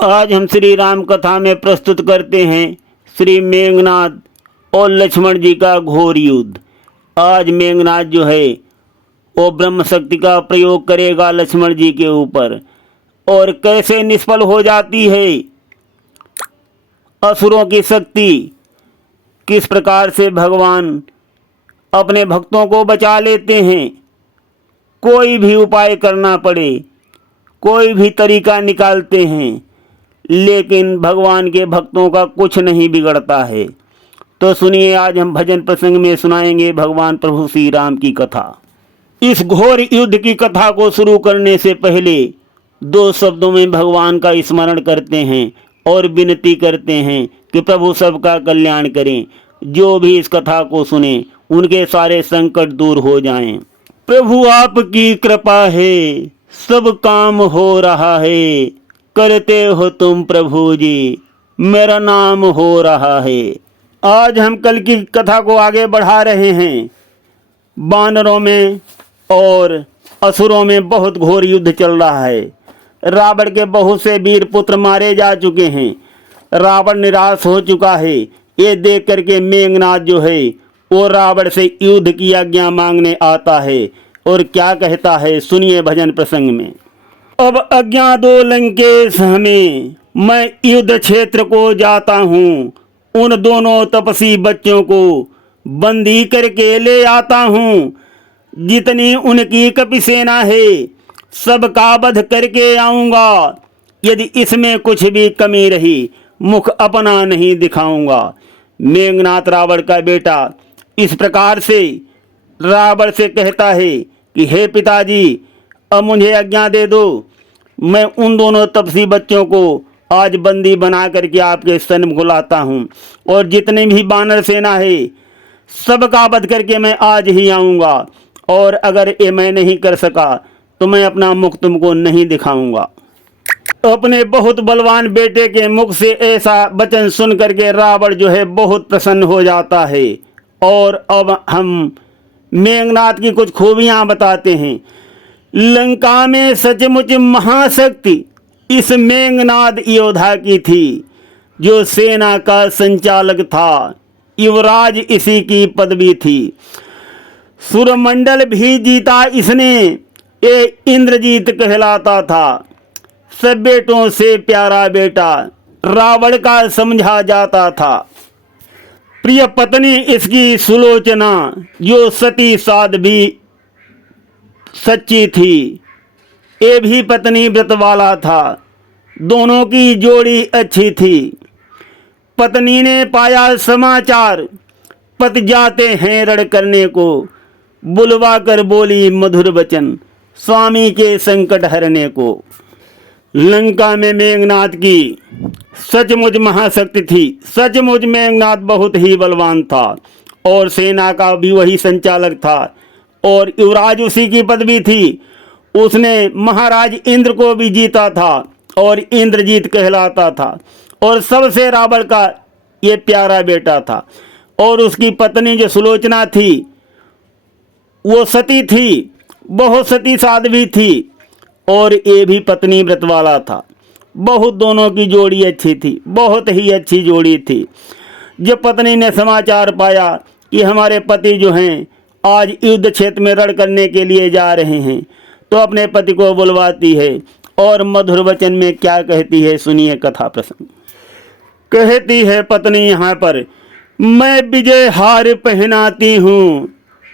आज हम श्री राम कथा में प्रस्तुत करते हैं श्री मेघनाद और लक्ष्मण जी का घोर युद्ध। आज मेघनाद जो है वो ब्रह्म शक्ति का प्रयोग करेगा लक्ष्मण जी के ऊपर, और कैसे निष्फल हो जाती है असुरों की शक्ति, किस प्रकार से भगवान अपने भक्तों को बचा लेते हैं। कोई भी उपाय करना पड़े, कोई भी तरीका निकालते हैं, लेकिन भगवान के भक्तों का कुछ नहीं बिगड़ता है। तो सुनिए, आज हम भजन प्रसंग में सुनाएंगे भगवान प्रभु श्री राम की कथा। इस घोर युद्ध की कथा को शुरू करने से पहले दो शब्दों में भगवान का स्मरण करते हैं और विनती करते हैं कि प्रभु सबका कल्याण करें। जो भी इस कथा को सुने उनके सारे संकट दूर हो जाएं। प्रभु आपकी कृपा है, सब काम हो रहा है, करते हो तुम प्रभु जी, मेरा नाम हो रहा है। आज हम कल की कथा को आगे बढ़ा रहे हैं। वानरों में और असुरों में बहुत घोर युद्ध चल रहा है। रावण के बहुत से वीर पुत्र मारे जा चुके हैं। रावण निराश हो चुका है। ये देख करके मेघनाद जो है वो रावण से युद्ध की आज्ञा मांगने आता है और क्या कहता है, सुनिए भजन प्रसंग में। अब आज्ञा दो लंकेश हमें, मैं युद्ध क्षेत्र को जाता हूँ, उन दोनों तपसी बच्चों को बंदी करके ले आता हूँ। जितनी उनकी कपि सेना है सबका वध करके आऊँगा। यदि इसमें कुछ भी कमी रही मुख अपना नहीं दिखाऊंगा। मेघनाद रावण का बेटा इस प्रकार से रावण से कहता है कि हे पिताजी, अब मुझे आज्ञा दे दो, मैं उन दोनों तपसी बच्चों को आज बंदी बना करके आपके सन्मुख लाता हूँ, और जितने भी वानर सेना है सबका वध करके मैं आज ही आऊँगा। और अगर ये मैं नहीं कर सका तो मैं अपना मुख तुमको नहीं दिखाऊंगा। अपने बहुत बलवान बेटे के मुख से ऐसा वचन सुन करके रावण जो है बहुत प्रसन्न हो जाता है। और अब हम मेघनाद की कुछ खूबियां बताते हैं। लंका में सचमुच महाशक्ति इस मेघनाद योद्धा की थी, जो सेना का संचालक था। युवराज इसी की पदवी थी। सुरमंडल भी जीता इसने, ये इंद्रजीत कहलाता था। सब बेटों से प्यारा बेटा रावण का समझा जाता था। प्रिय पत्नी इसकी सुलोचना, जो सती साध्वी सच्ची थी, ये भी पत्नी व्रत वाला था। दोनों की जोड़ी अच्छी थी। पत्नी ने पाया समाचार, पति जाते हैं रण करने को, बुलवा कर बोली मधुर वचन, स्वामी के संकट हरने को। लंका में मेघनाद की सचमुच महाशक्ति थी। सचमुच मेघनाद बहुत ही बलवान था और सेना का भी वही संचालक था, और युवराज उसी की पदवी थी। उसने महाराज इंद्र को भी जीता था और इंद्रजीत कहलाता था, और सबसे रावण का ये प्यारा बेटा था। और उसकी पत्नी जो सुलोचना थी वो सती थी, बहुत सती साध्वी थी, और ये भी पत्नी व्रत वाला था। बहुत दोनों की जोड़ी अच्छी थी, बहुत ही अच्छी जोड़ी थी। जब पत्नी ने समाचार पाया कि हमारे पति जो हैं आज युद्ध क्षेत्र में रण करने के लिए जा रहे हैं, तो अपने पति को बुलवाती है और मधुर वचन में क्या कहती है, सुनिए कथा प्रसंग। कहती है पत्नी यहाँ पर, मैं विजय हार पहनाती हूँ,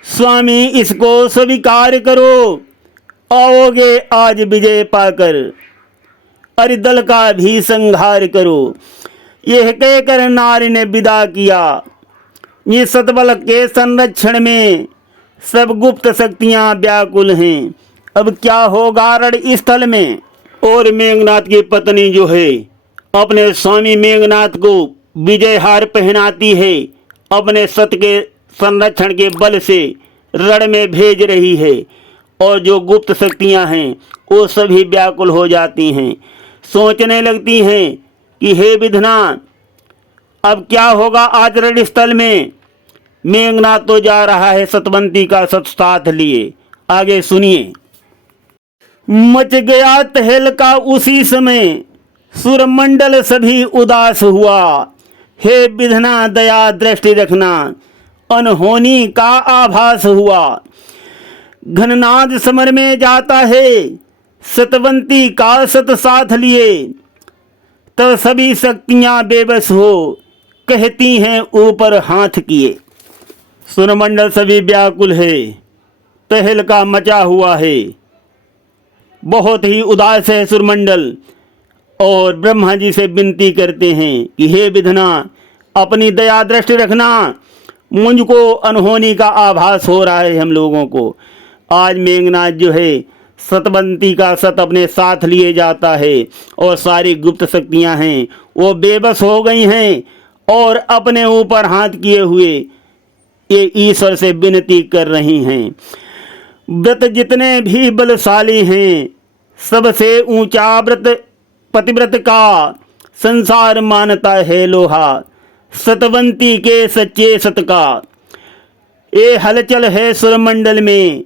स्वामी इसको स्वीकार करो। आओगे आज विजय पाकर, अरे दल का भी संहार करो। यह कहकर नारी ने विदा किया। ये सतबल के संरक्षण में सब गुप्त शक्तियां व्याकुल हैं। अब क्या होगा रण स्थल में। और मेघनाद की पत्नी जो है अपने स्वामी मेघनाद को विजय हार पहनाती है, अपने सत के संरक्षण के बल से रण में भेज रही है, और जो गुप्त शक्तियां हैं वो सभी व्याकुल हो जाती हैं। सोचने लगती हैं कि हे विधना, अब क्या होगा आज रणस्थल में। मेघनाद तो जा रहा है सतवंती का साथ लिए। आगे सुनिए। मच गया तहलका उसी समय, सुरमंडल सभी उदास हुआ, हे विधना दया दृष्टि रखना, अनहोनी का आभास हुआ। घननाद समर में जाता है, सतवंती का सत साथ लिए, तब सभी शक्तियां बेबस हो, कहती हैं ऊपर हाथ किए। सुरमंडल सभी व्याकुल है, तहलका मचा हुआ है, बहुत ही उदास है सुरमंडल, और ब्रह्मा जी से विनती करते हैं कि हे विधना अपनी दया दृष्टि रखना, मुझको अनहोनी का आभास हो रहा है हम लोगों को। आज मेघनाथ जो है सतवंती का सत अपने साथ लिए जाता है और सारी गुप्त शक्तियां हैं वो बेबस हो गई हैं और अपने ऊपर हाथ किए हुए ये ईश्वर से विनती कर रही हैं। व्रत जितने भी बलशाली हैं, सबसे ऊंचा व्रत पतिव्रत का संसार मानता है लोहा, सतवंती के सच्चे सत का। ये हलचल है सुरमंडल में,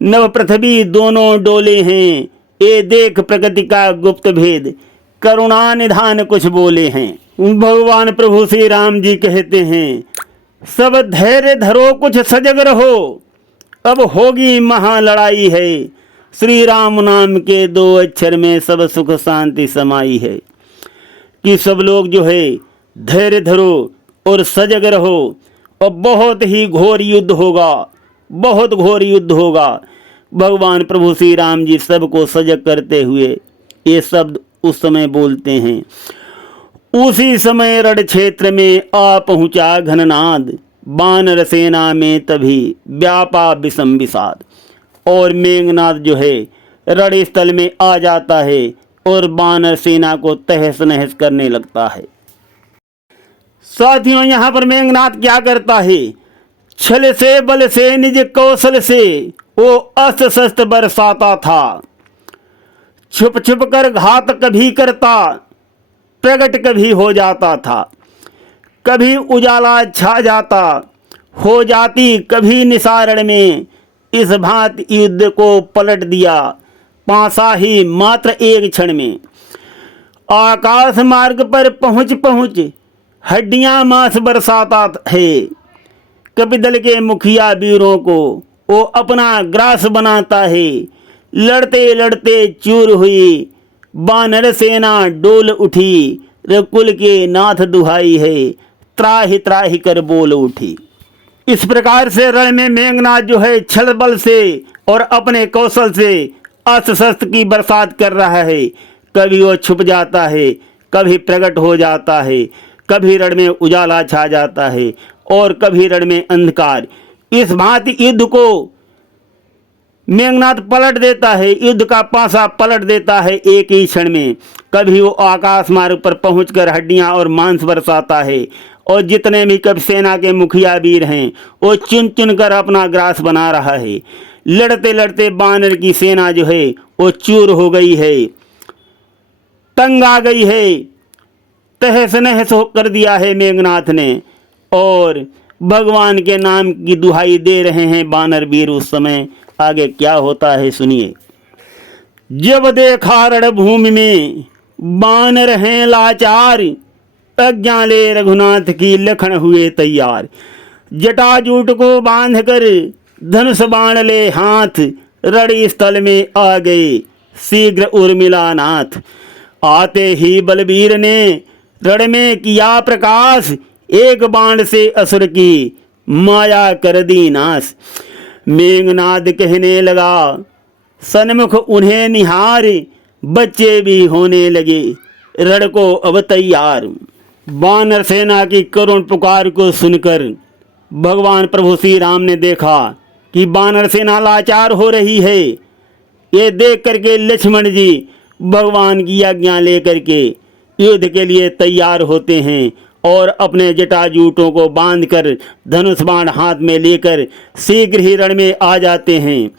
नव पृथ्वी दोनों डोले हैं, ये देख प्रकृति का गुप्त भेद, करुणा निधान कुछ बोले हैं। भगवान प्रभु श्री राम जी कहते हैं, सब धैर्य धरो कुछ सजग रहो, अब होगी महा लड़ाई है, श्री राम नाम के 2 अक्षर में सब सुख शांति समाई है। कि सब लोग जो है धैर्य धरो और सजग रहो, और बहुत ही घोर युद्ध होगा, बहुत घोर युद्ध होगा। भगवान प्रभु श्री राम जी सबको सजग करते हुए ये शब्द उस समय बोलते हैं। उसी समय रण क्षेत्र में आ पहुंचा घननाद, वानर सेना में तभी व्यापा विषम विषाद। और मेघनाथ जो है रण स्थल में आ जाता है और वानर सेना को तहस नहस करने लगता है। साथियों, यहाँ पर मेघनाथ क्या करता है, छल से बल से निज कौशल से वो अस्त्र शस्त्र बरसाता था, छुप छुप कर घात कभी करता, प्रकट कभी हो जाता था, कभी उजाला छा जाता, हो जाती कभी निसारण में, इस भांति युद्ध को पलट दिया पासा ही मात्र एक क्षण में। आकाश मार्ग पर पहुंच पहुंच हड्डियां मांस बरसाता है, कपिदल के मुखिया वीरों को वो अपना ग्रास बनाता है, लड़ते लड़ते चूर हुई वानर सेना डोल उठी, रकुल के नाथ दुहाई है, त्राहि त्राहि कर बोल उठी। इस प्रकार से रण में मेघनाथ जो है छल बल से और अपने कौशल से अस्त्र शस्त्र की बरसात कर रहा है। कभी वो छुप जाता है, कभी प्रकट हो जाता है, कभी रण में उजाला छा जाता है और कभी रण में अंधकार। इस भांति युद्ध को मेघनाथ पलट देता है, युद्ध का पासा पलट देता है एक ही क्षण में। कभी वो आकाश मार्ग पर पहुंचकर हड्डियां और मांस बरसाता है और जितने भी कब सेना के मुखिया वीर हैं वो चुन चुन कर अपना ग्रास बना रहा है। लड़ते लड़ते बानर की सेना जो है वो चूर हो गई है, तंग आ गई है, तहस नहस कर दिया है मेघनाथ ने। और भगवान के नाम की दुहाई दे रहे हैं बानर वीर। उस समय आगे क्या होता है सुनिए। जब देखा रणभूमि में बानर हैं लाचार, प्रज्ञा ले रघुनाथ की लखन हुए तैयार। जटाजूट को बांध कर धनुष बाण ले हाथ, रण स्थल में आ गए शीघ्र उर्मिला नाथ। आते ही बलबीर ने रण में किया प्रकाश, एक बाण से असुर की माया कर दी नाश। मेघनाद कहने लगा सन्मुख उन्हें निहार, बच्चे भी होने लगे रण को अब तैयार। वानर सेना की करुण पुकार को सुनकर भगवान प्रभु श्री राम ने देखा कि वानर सेना लाचार हो रही है। ये देख करके लक्ष्मण जी भगवान की आज्ञा लेकर के युद्ध के लिए तैयार होते हैं और अपने जटाजूटों को बांधकर धनुष बाण हाथ में लेकर शीघ्र ही रण में आ जाते हैं।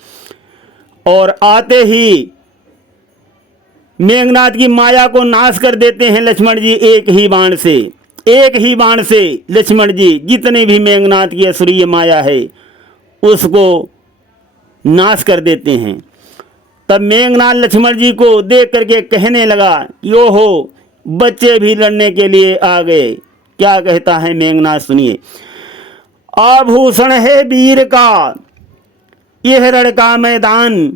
और आते ही मेघनाथ की माया को नाश कर देते हैं लक्ष्मण जी एक ही बाण से। एक ही बाण से लक्ष्मण जी जितनी भी मेघनाथ की असुरीय माया है उसको नाश कर देते हैं। तब मेघनाद लक्ष्मण जी को देख करके कहने लगा कि ओहो, बच्चे भी लड़ने के लिए आ गए। क्या कहता है मेघनाद, सुनिए। आभूषण है वीर का यह रण का मैदान,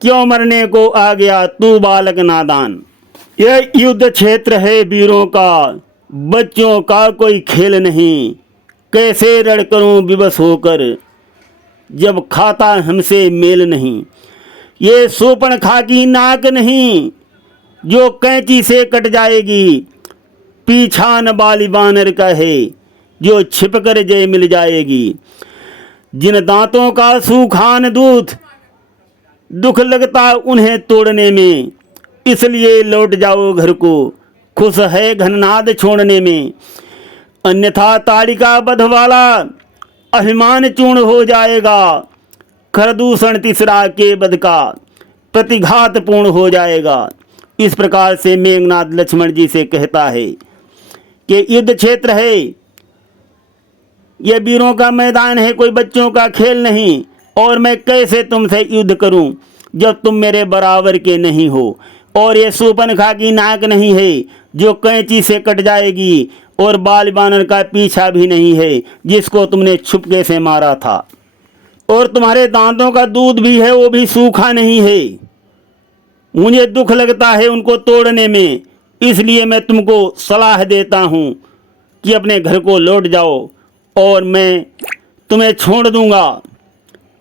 क्यों मरने को आ गया तू बालक नादान। यह युद्ध क्षेत्र है वीरों का, बच्चों का कोई खेल नहीं। कैसे रण करूं विवश होकर, जब खाता हमसे मेल नहीं। ये शूर्पणखा की नाक नहीं, जो कैंची से कट जाएगी। पीछा न बाली बानर का है, जो छिप कर जय मिल जाएगी। जिन दांतों का सूखान दूध, दुख लगता उन्हें तोड़ने में। इसलिए लौट जाओ घर को, खुश है घननाद छोड़ने में। अन्यथा ताड़िका बध वाला अभिमान चूर्ण हो जाएगा। खरदूषण तीसरा के बध का प्रतिघात पूर्ण हो जाएगा। इस प्रकार से मेघनाद लक्ष्मण जी से कहता है कि युद्ध क्षेत्र है, यह वीरों का मैदान है, कोई बच्चों का खेल नहीं। और मैं कैसे तुमसे युद्ध करूं जब तुम मेरे बराबर के नहीं हो। और ये शूर्पणखा की नाक नहीं है, जो कैंची से कट जाएगी। और बाल बानर का पीछा भी नहीं है, जिसको तुमने छुपके से मारा था। और तुम्हारे दांतों का दूध भी है, वो भी सूखा नहीं है। मुझे दुख लगता है उनको तोड़ने में। इसलिए मैं तुमको सलाह देता हूँ कि अपने घर को लौट जाओ, और मैं तुम्हें छोड़ दूंगा।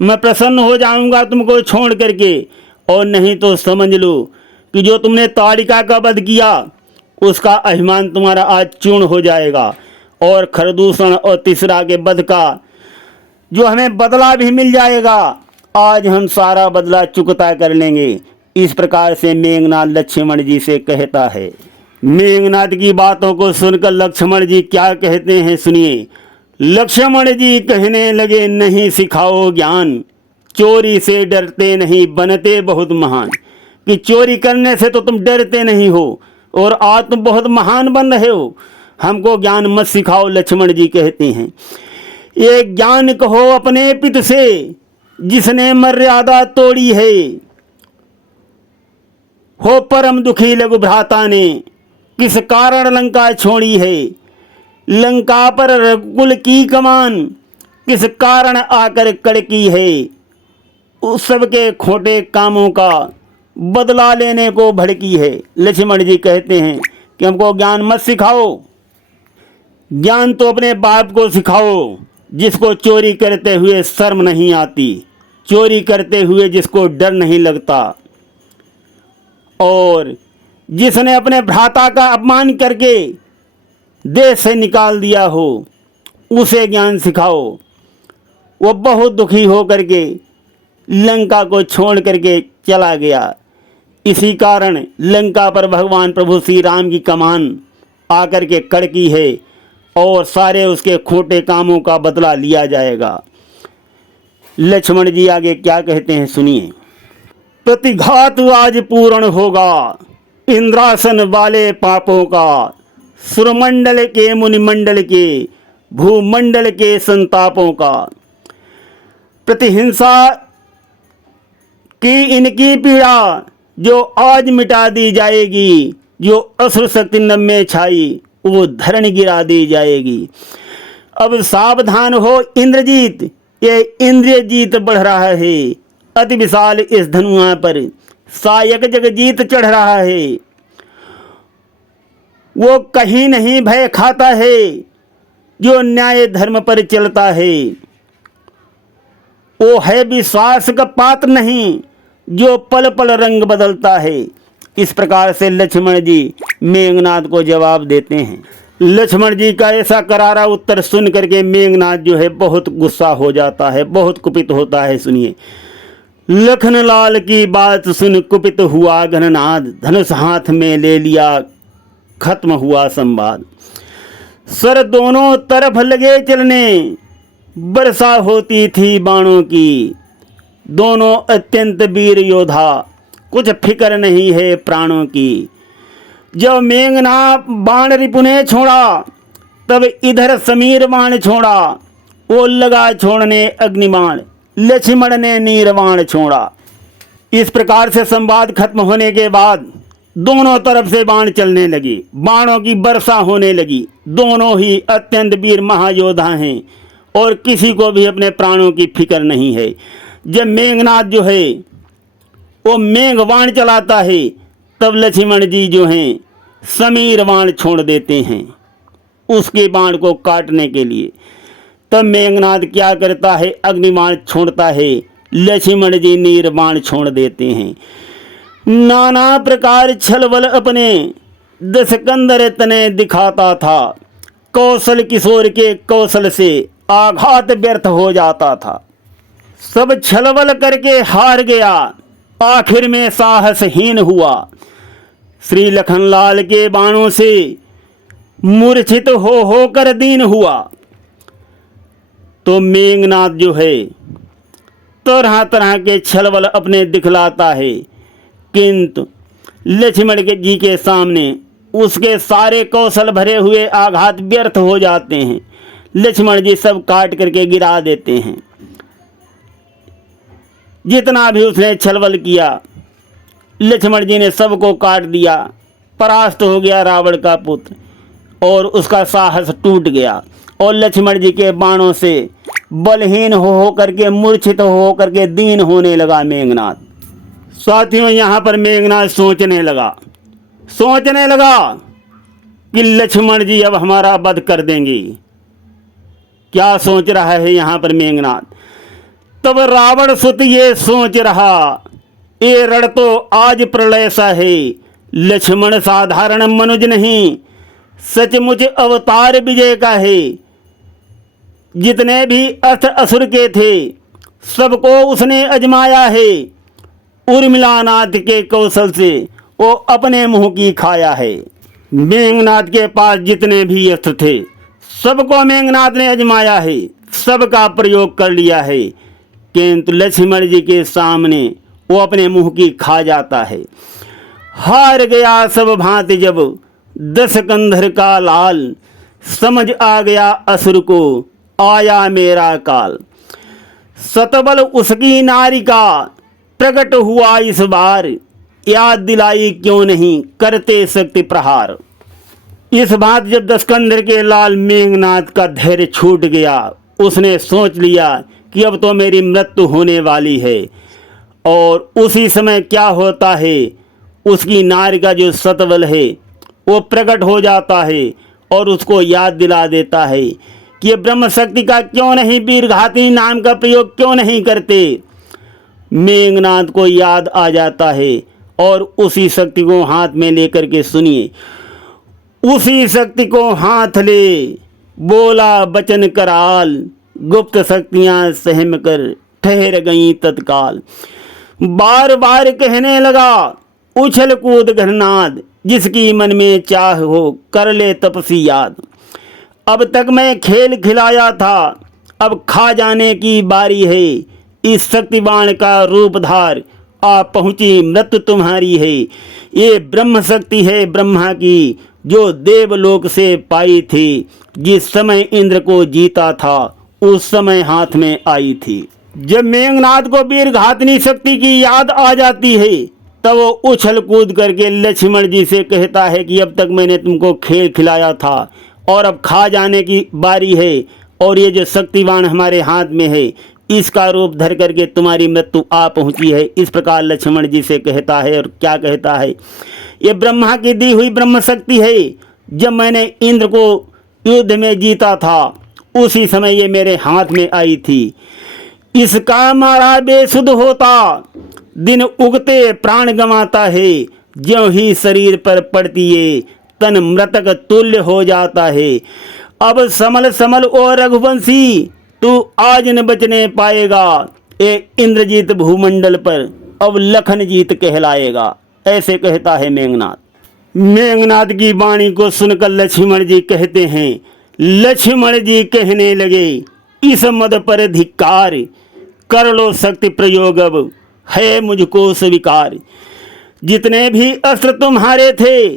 मैं प्रसन्न हो जाऊंगा तुमको छोड़ करके। और नहीं तो समझ लो कि जो तुमने ताड़िका का वध किया, उसका अभिमान तुम्हारा आज चूर्ण हो जाएगा। और खरदूषण और तीसरा के वध का जो हमें बदला भी मिल जाएगा, आज हम सारा बदला चुकता कर लेंगे। इस प्रकार से मेघनाद लक्ष्मण जी से कहता है। मेघनाद की बातों को सुनकर लक्ष्मण जी क्या कहते हैं, सुनिए। लक्ष्मण जी कहने लगे, नहीं सिखाओ ज्ञान, चोरी से डरते नहीं बनते बहुत महान। कि चोरी करने से तो तुम डरते नहीं हो, और आज तुम बहुत महान बन रहे हो। हमको ज्ञान मत सिखाओ, लक्ष्मण जी कहते हैं। ये ज्ञान कहो अपने पिता से, जिसने मर्यादा तोड़ी है। हो परम दुखी लघु भ्राता ने, किस कारण लंका छोड़ी है। लंका पर रघुकुल की कमान, किस कारण आकर कड़की है। उस सबके खोटे कामों का बदला लेने को भड़की है। लक्ष्मण जी कहते हैं कि हमको ज्ञान मत सिखाओ। ज्ञान तो अपने बाप को सिखाओ, जिसको चोरी करते हुए शर्म नहीं आती, चोरी करते हुए जिसको डर नहीं लगता, और जिसने अपने भ्राता का अपमान करके देश से निकाल दिया हो, उसे ज्ञान सिखाओ। वो बहुत दुखी हो करके लंका को छोड़ करके चला गया। इसी कारण लंका पर भगवान प्रभु श्री राम की कमान आकर के कड़की है, और सारे उसके खोटे कामों का बदला लिया जाएगा। लक्ष्मण जी आगे क्या कहते हैं, सुनिए। प्रतिघात आज पूर्ण होगा, इंद्रासन वाले पापों का। सुरमंडल के मुनिमंडल के, भूमंडल के संतापों का। प्रतिहिंसा की इनकी पीड़ा, जो आज मिटा दी जाएगी। जो असुर शक्ति नभ में छाई, वो धरण गिरा दी जाएगी। अब सावधान हो इंद्रजीत, ये इंद्रिय जीत बढ़ रहा है। अति विशाल इस धनुआ पर सायक जगजीत चढ़ रहा है। वो कहीं नहीं भय खाता है, जो न्याय धर्म पर चलता है। वो है विश्वास का पात्र नहीं, जो पल पल रंग बदलता है। इस प्रकार से लक्ष्मण जी मेघनाद को जवाब देते हैं। लक्ष्मण जी का ऐसा करारा उत्तर सुन करके मेघनाद जो है बहुत गुस्सा हो जाता है, बहुत कुपित होता है। सुनिए। लखनलाल की बात सुन कुपित हुआ घननाद, धनुष हाथ में ले लिया, खत्म हुआ संवाद। सर दोनों तरफ लगे चलने, वर्षा होती थी बाणों की। दोनों अत्यंत वीर योद्धा, कुछ फिक्र नहीं है प्राणों की। जब मेघनाद बाण रिपु ने छोड़ा, तब इधर समीर बाण छोड़ा। वो लगा छोड़ने अग्निबाण, लक्ष्मण ने नीरबाण छोड़ा। इस प्रकार से संवाद खत्म होने के बाद दोनों तरफ से बाण चलने लगे, बाणों की वर्षा होने लगी। दोनों ही अत्यंत वीर महायोद्धा हैं और किसी को भी अपने प्राणों की फिक्र नहीं है। जब मेघनाथ जो है वो मेघ बाण चलाता है, तब लक्ष्मण जी जो हैं समीर बाण छोड़ देते हैं उसके बाण को काटने के लिए। तब मेघनाथ क्या करता है, अग्निबाण छोड़ता है, लक्ष्मण जी नीर बाण छोड़ देते हैं। नाना प्रकार छल बल अपने दस कंधर तने दिखाता था, कौशल किशोर के कौशल से आघात व्यर्थ हो जाता था। सब छलबल करके हार गया, आखिर में साहसहीन हुआ। श्री लखनलाल के बाणों से मूर्छित हो कर दीन हुआ। तो मेघनाथ जो है तरह तरह के छलबल अपने दिखलाता है, किंतु लक्ष्मण जी के सामने उसके सारे कौशल भरे हुए आघात व्यर्थ हो जाते हैं। लक्ष्मण जी सब काट करके गिरा देते हैं। जितना भी उसने छलबल किया लक्ष्मण जी ने सबको काट दिया। परास्त हो गया रावण का पुत्र और उसका साहस टूट गया और लक्ष्मण जी के बाणों से बलहीन हो करके मूर्छित हो करके दीन होने लगा मेघनाथ। साथियों, यहाँ पर मेघनाथ सोचने लगा कि लक्ष्मण जी अब हमारा वध कर देंगे। क्या सोच रहा है यहाँ पर मेघनाथ? तब रावण सुत ये सोच रहा, ये रण तो आज प्रलय सा है, लक्ष्मण साधारण मनुज नहीं, सचमुच अवतार विजय का है। जितने भी अस्त्र असुर के थे सबको उसने अजमाया है, उर्मिलानाथ के कौशल से वो अपने मुंह की खाया है। मेघनाथ के पास जितने भी अस्त्र थे सबको मेघनाथ ने अजमाया है, सबका प्रयोग कर लिया है, किंतु लक्ष्मण जी के सामने वो अपने मुंह की खा जाता है। हार गया सब भांति जब दस कंधर का लाल, समझ आ गया असुर को आया मेरा काल। सतबल उसकी नारी का प्रकट हुआ इस बार, याद दिलाई क्यों नहीं करते शक्ति प्रहार। इस बात जब दसकंधर के लाल मेघनाथ का धैर्य छूट गया, उसने सोच लिया कि अब तो मेरी मृत्यु होने वाली है। और उसी समय क्या होता है, उसकी नारी का जो सतबल है वो प्रकट हो जाता है और उसको याद दिला देता है कि ब्रह्म शक्ति का क्यों नहीं वीरघातिनी नाम का प्रयोग क्यों नहीं करते। मेघनाथ को याद आ जाता है और उसी शक्ति को हाथ में लेकर के सुनिए, उसी शक्ति को हाथ ले बोला बचन कराल, गुप्त शक्तियां सहम कर ठहर गईं तत्काल। बार बार कहने लगा उछल कूद घरनाद, जिसकी मन में चाह हो कर ले तपसी याद। अब तक मैं खेल खिलाया था, अब खा जाने की बारी है, इस शक्तिवान का रूप धार आ पहुँची मृत्यु तुम्हारी है। ये ब्रह्म शक्ति है ब्रह्मा की, जो देवलोक से पाई थी, जिस समय इंद्र को जीता था उस समय हाथ में आई थी। जब मेघनाथ को वीरघातिनी शक्ति की याद आ जाती है तब वो उछल कूद करके लक्ष्मण जी से कहता है कि अब तक मैंने तुमको खेल खिलाया था और अब खा जाने की बारी है, और ये जो शक्तिवान हमारे हाथ में है इसका रूप धर करके तुम्हारी मृत्यु आ पहुंची है। इस प्रकार लक्ष्मण जी से कहता है। और क्या कहता है, ये ब्रह्मा की दी हुई ब्रह्म शक्ति है, जब मैंने इंद्र को युद्ध में जीता था उसी समय ये मेरे हाथ में आई थी। इसका मारा बेसुध होता, दिन उगते प्राण गंवाता है, ज्यों ही शरीर पर पड़ती है तन मृतक तुल्य हो जाता है। अब समल समल ओ रघुवंशी, तू आज न बचने पाएगा, ए इंद्रजीत भूमंडल पर अब लखनजीत कहलाएगा। ऐसे कहता है मेघनाथ। मेघनाथ की वाणी को सुनकर लक्ष्मण जी कहते हैं, लक्ष्मण जी कहने लगे, इस मद पर धिक्कार, कर लो शक्ति प्रयोग अब है मुझको स्वीकार। जितने भी अस्त्र तुम्हारे थे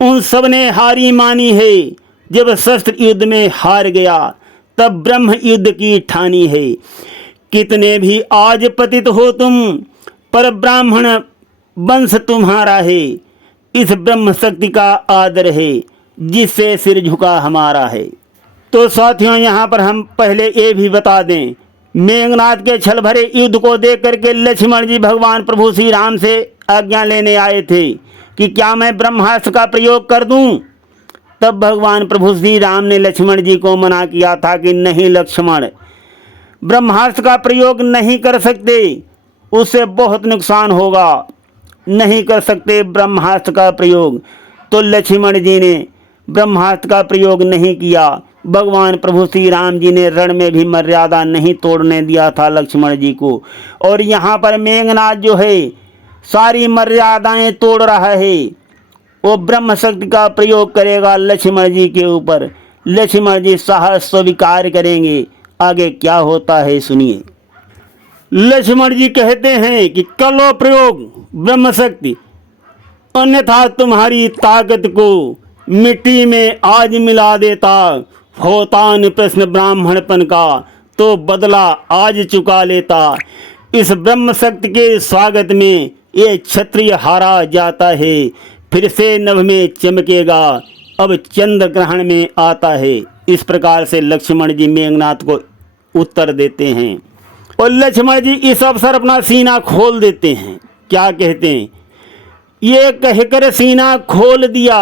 उन सब ने हारी मानी है, जब शस्त्र युद्ध में हार गया तब ब्रह्म युद्ध की ठानी है। कितने भी आज पतित हो तुम पर ब्राह्मण वंश तुम्हारा है, इस ब्रह्म शक्ति का आदर है, जिससे सिर झुका हमारा है। तो साथियों, यहाँ पर हम पहले ये भी बता दें, मेघनाथ के छल भरे युद्ध को देख करके लक्ष्मण जी भगवान प्रभु श्री राम से आज्ञा लेने आए थे कि क्या मैं ब्रह्मास्त्र का प्रयोग कर दूं। तब भगवान प्रभु श्री राम ने लक्ष्मण जी को मना किया था कि नहीं लक्ष्मण, ब्रह्मास्त्र का प्रयोग नहीं कर सकते, उससे बहुत नुकसान होगा, नहीं कर सकते ब्रह्मास्त्र का प्रयोग। तो लक्ष्मण जी ने ब्रह्मास्त्र का प्रयोग नहीं किया। भगवान प्रभु श्री राम जी ने रण में भी मर्यादा नहीं तोड़ने दिया था लक्ष्मण जी को। और यहाँ पर मेघनाथ जो है सारी मर्यादाएं तोड़ रहा है, वो ब्रह्म शक्ति का प्रयोग करेगा लक्ष्मण जी के ऊपर। लक्ष्मण जी साहस स्वीकार करेंगे। आगे क्या होता है सुनिए। लक्ष्मण जी कहते हैं कि कर लो प्रयोग ब्रह्म शक्ति, अन्यथा तुम्हारी ताकत को मिट्टी में आज मिला देता। होता न प्रश्न ब्राह्मणपन का, तो बदला आज चुका लेता। इस ब्रह्म शक्ति के स्वागत में ये क्षत्रिय हारा जाता है, फिर से नभ में चमकेगा, अब चंद्र ग्रहण में आता है। इस प्रकार से लक्ष्मण जी मेघनाथ को उत्तर देते हैं। और लक्ष्मण जी इस अवसर अपना सीना खोल देते हैं। क्या कहते हैं, ये कहकर सीना खोल दिया,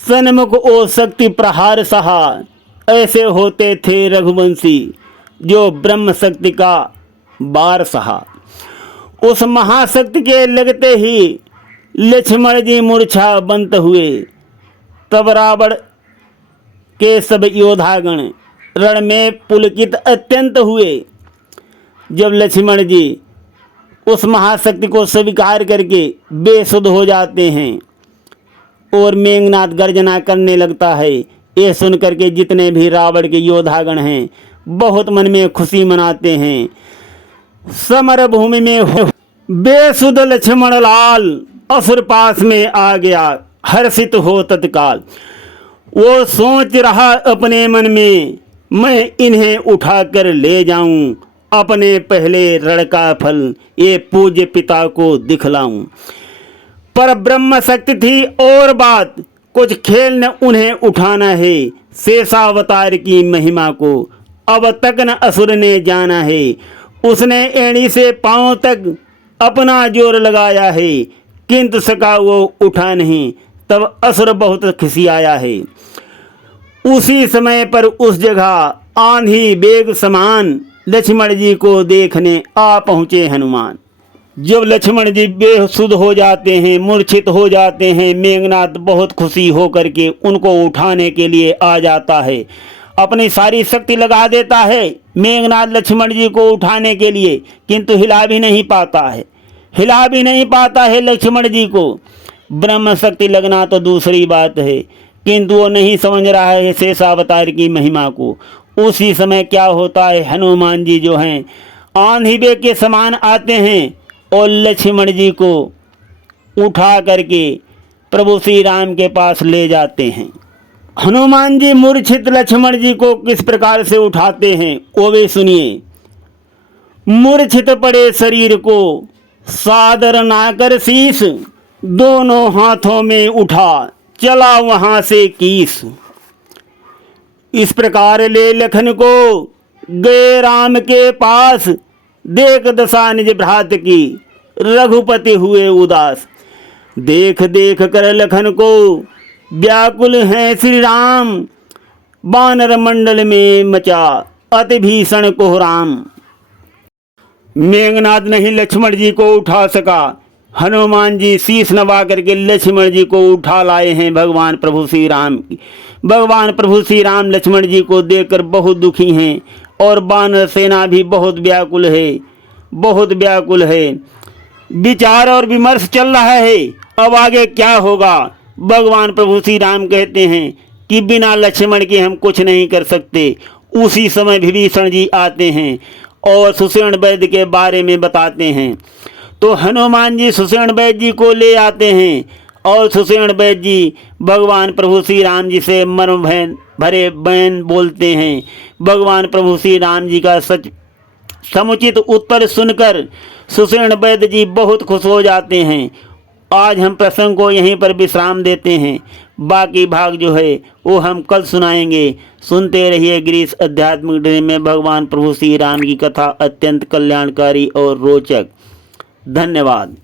सन्मुख ओ शक्ति प्रहार सहा। ऐसे होते थे रघुवंशी, जो ब्रह्म शक्ति का बार सहा। उस महाशक्ति के लगते ही लक्ष्मण जी मूर्छा बंत हुए। तब रावण के सब योद्धागण रण में पुलकित अत्यंत हुए। जब लक्ष्मण जी उस महाशक्ति को स्वीकार करके बेसुध हो जाते हैं और मेघनाथ गर्जना करने लगता है, ये सुन करके जितने भी रावण के योद्धागण हैं बहुत मन में खुशी मनाते हैं। समर भूमि में बेसुध लक्ष्मण लाल असुर पास में आ गया, हर्षित हो तत्काल। वो सोच रहा अपने मन में, मैं इन्हें उठाकर ले जाऊं, अपने पहले रण का फल ये पूज्य पिता को दिखलाऊं। पर ब्रह्म शक्ति थी और बात, कुछ खेल न उन्हें उठाना है। शेषावतार की महिमा को अब तक न असुर ने जाना है। उसने एड़ी से पांव तक अपना जोर लगाया है, किंतु सका वो उठा नहीं। तब असुर बहुत खिसियाया है। उसी समय पर उस जगह आंधी बेग समान लक्ष्मण जी को देखने आ पहुँचे हनुमान। जब लक्ष्मण जी बेसुध हो जाते हैं, मूर्छित हो जाते हैं, मेघनाथ बहुत खुशी हो करके उनको उठाने के लिए आ जाता है। अपनी सारी शक्ति लगा देता है मेघनाथ लक्ष्मण जी को उठाने के लिए, किंतु हिला भी नहीं पाता है, हिला भी नहीं पाता है लक्ष्मण जी को। ब्रह्म शक्ति लगना तो दूसरी बात है, किंतु वो नहीं समझ रहा है शेषावतार की महिमा को। उसी समय क्या होता है, हनुमान जी जो हैं आंधी बेग के समान आते हैं और लक्ष्मण जी को उठा करके प्रभु श्री राम के पास ले जाते हैं। हनुमान जी मूर्छित लक्ष्मण जी को किस प्रकार से उठाते हैं वो भी सुनिए। मूर्छित पड़े शरीर को सादर ना कर शीश, दोनों हाथों में उठा चला वहां से कीस। इस प्रकार ले लखन को गए राम के पास, देख दशा निज भ्रात की रघुपति हुए उदास। देख देख कर लखन को व्याकुल हैं श्री राम, वानर मंडल में मचा अति भीषण कोहराम। मेघनाथ नहीं लक्ष्मण जी को उठा सका। हनुमान जी शीश नवा करके लक्ष्मण जी को उठा लाए हैं भगवान प्रभु श्री राम की। भगवान प्रभु श्री राम लक्ष्मण जी को देखकर बहुत दुखी हैं और वानर सेना भी बहुत व्याकुल है, बहुत व्याकुल है। विचार और विमर्श चल रहा है, अब आगे क्या होगा। भगवान प्रभु श्री राम कहते हैं कि बिना लक्ष्मण के हम कुछ नहीं कर सकते। उसी समय विभीषण जी आते हैं और सुषेण वैद्य के बारे में बताते हैं। तो हनुमान जी सुषेण वैद्य जी को ले आते हैं और सुषेण वैद्य जी भगवान प्रभु श्री राम जी से मर्म भरे बयान बोलते हैं। भगवान प्रभु श्री राम जी का सच समुचित उत्तर सुनकर सुषेण वैद्य जी बहुत खुश हो जाते हैं। आज हम प्रसंग को यहीं पर विश्राम देते हैं। बाकी भाग जो है वो हम कल सुनाएंगे। सुनते रहिए गिरीश आध्यात्मिक डे में भगवान प्रभु श्री राम की कथा अत्यंत कल्याणकारी और रोचक। धन्यवाद।